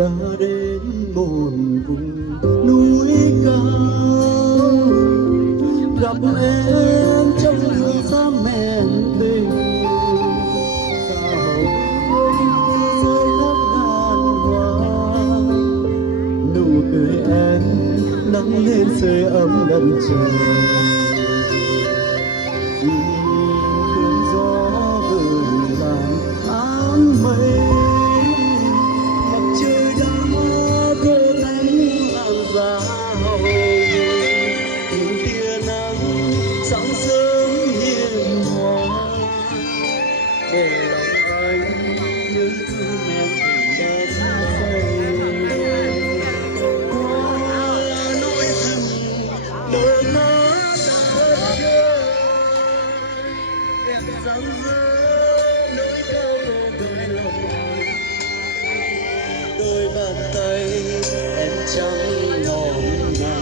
đã đến một vùng núi cao, gặp em trong rừng xa mẹn tình, sao rơi khắp ngàn hoa, nụ cười em nắng lên sưởi ấm đầm trời. Cơn gió vườn làng áng mây, mặt trời đã thơ thánh làm da hồng, những tia nắng sáng sớm hiền hòa, để lòng anh nhớ thương em từng đắm say. Hoa là nỗi rừng đôi má đã chơi, em dáng dỡ nỗi cao đời lòng, đôi bàn tay em trắng ngọc ngà,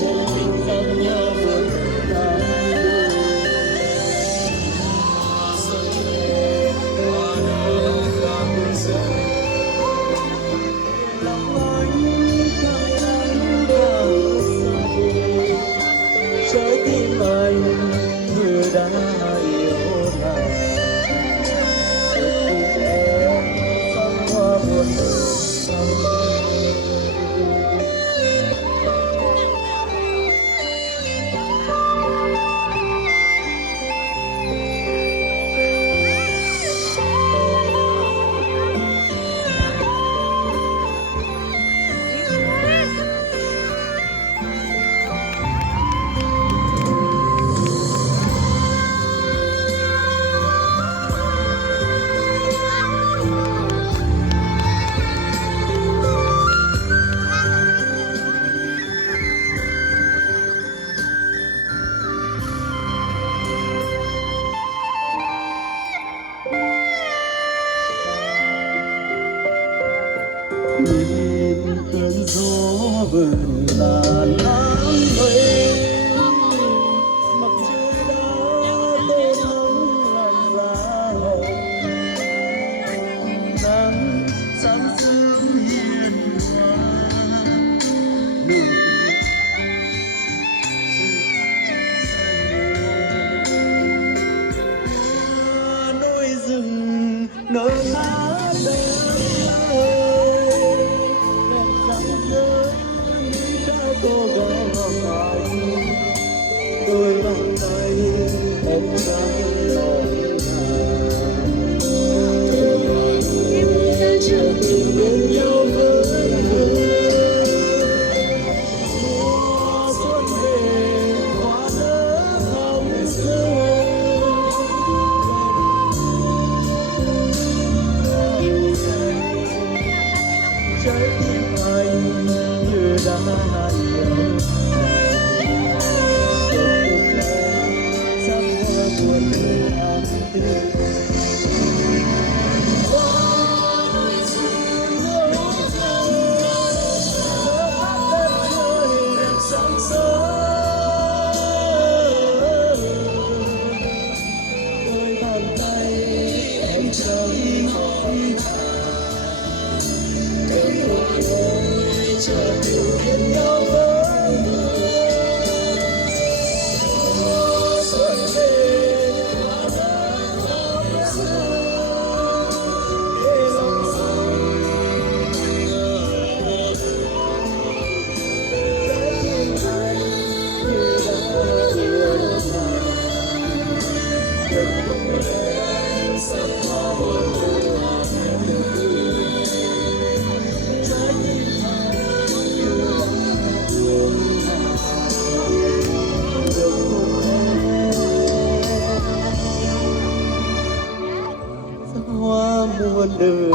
trên dòng nhớ buồn ta. Lòng anh càng ngày càng xa vời, trái tim anh như đã yêu nàng, để cùng em phăng hoa buồn xăm. Nhìn cơn gió vườn làn áng mây, mặt trời đã tô thắm làn da hồng, nắng sáng sớm hiền hòa, nụ cười núi rừng nở lá đời, cô gái ngọc anh, đôi bàn tay em trắng lòng chờ tìm bên nhau với người. Mùa xuân về hoa nở hồng sương, trái tim anh như đã chờ điều kiện nhau với người. Xuân về hoa nở hồng sương, để lòng xanh trái tim anh như đã yêu nàng, đừng cùng em sắc hoa buồn trái tim hoa muôn đời.